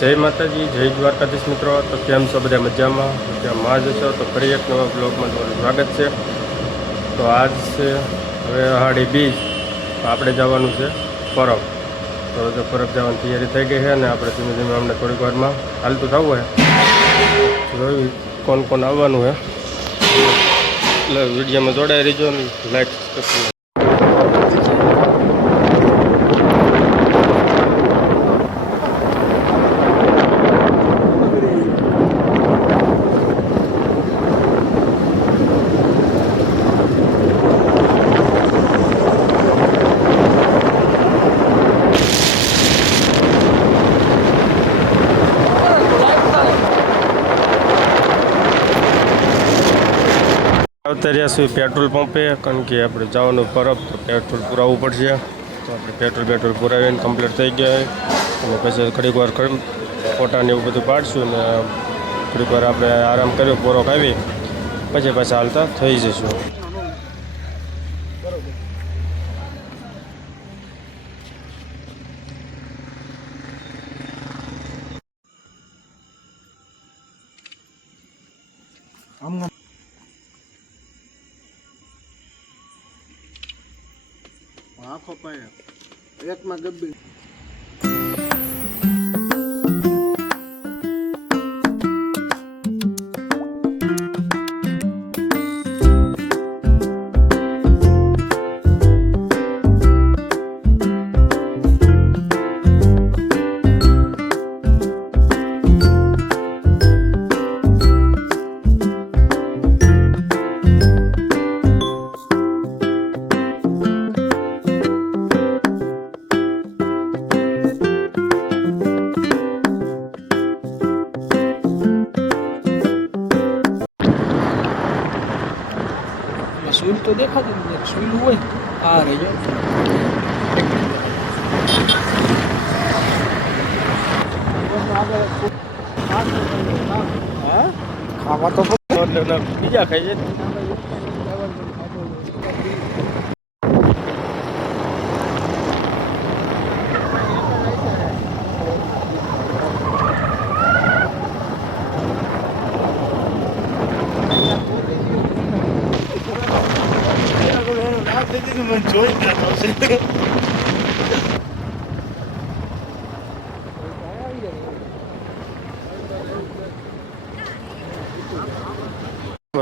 જય માતાજી, જય દ્વારકાધીશ મિત્રો. તો કેમ છો બધા? મજામાં? ત્યાં માં જ છો તો ફરી એક નવા બ્લોગમાં તમારું સ્વાગત છે. તો આજ છે હવે અહાડી બીજ. આપણે જવાનું છે પરબ. તો પરબ જવાની તૈયારી થઈ ગઈ છે અને આપણે ધીમે ધીમે અમને થોડીક વારમાં હાલતું થવું હોય જોયું કોણ કોણ આવવાનું છે. એટલે વિડીયોમાં જોડાઈ રહીજો ને લાઈક કરજો. આવતા રહ્યા છીએ પેટ્રોલ પંપે, કારણ કે આપણે જવાનું પરબ તો પેટ્રોલ પુરાવવું પડશે. તો આપણે પેટ્રોલ પુરાવીને કમ્પ્લીટ થઈ ગયા અને પછી ઘડીક વાર ફોટાને એવું બધું પાડશું અને ઘડીક વાર આપણે આરામ કર્યો, પોરો ખાવી પછી પાછા હાલતા થઈ જઈશું. આખો પાય એકમાં ગબ્બી સુઈલ તો દેખાતી નથી. સુઈલ હોય આ રહી જાય ખાવા તો બીજા ખાઈ જાય.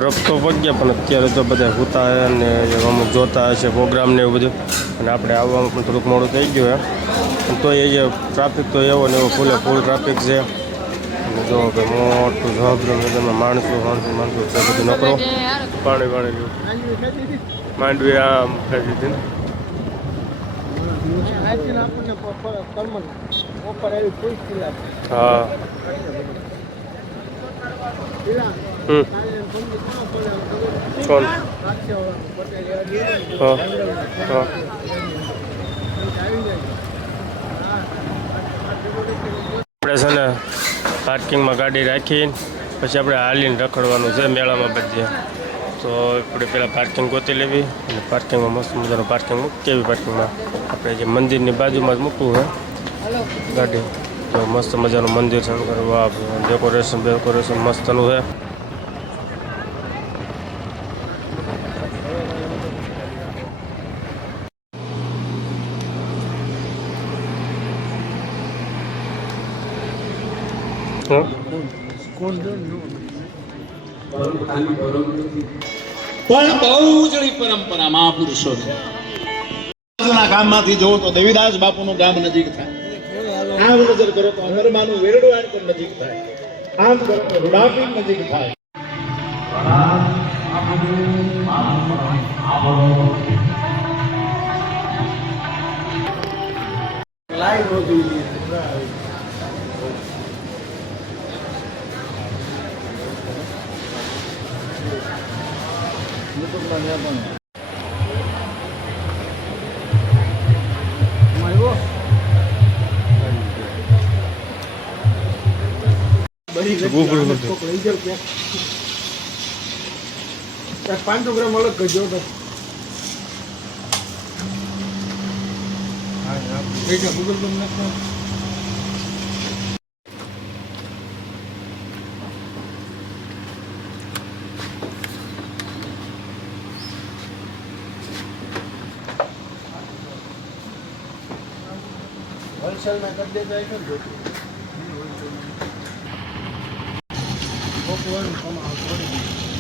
રસ્તો પગ્યા પણ અત્યારે તો બધા સૂતા અને અમુક જોતા હશે પ્રોગ્રામ ને એવું બધું, અને આપણે આવવામાં પણ થોડુંક મોડું થઈ ગયું પણ તો એ ટ્રાફિક તો એવો ને એવો ફૂલ ટ્રાફિક છે. અને જો ભાઈ મોટું જવાબદાર માણસો છે બધું નકરો પાણી માંડવી આમ ખાઈ દીધી ને. હા કોણ? હા હા આપણે છે ને પાર્કિંગમાં ગાડી રાખીને પછી આપણે હાલીને રખડવાનું છે મેળામાં બધે. તો આપણે પહેલાં પાર્કિંગ ગોતી લેવી અને પાર્કિંગમાં મસ્ત મજાનું પાર્કિંગ કેવી પાર્કિંગમાં આપણે જે મંદિરની બાજુમાં જ મૂકવું હોય ગાડી. તો મસ્ત મજાનું મંદિર છે, કરવા ડેકોરેશન મસ્તનું છે. પણ બહુ જડી પરંપરા મહાપુરુષો ગામમાંથી જોવો તો દેવીદાસ બાપુનું ગામ નજીક થાય. આમ નજર કરો તો અમરમાનું વેરડવાણ પણ નજીક થાય. આમ કરો તો રૂડાપી નજીક થાય. લાઈવ હોતી બની લઈ જાવ 500 ગ્રામ અલગ કરજો તો ગૂગલ પર નાખો. હોલસેલમાં કરી દેતા હશો ને જોતું. કોકવાનું કમાવા થોડી.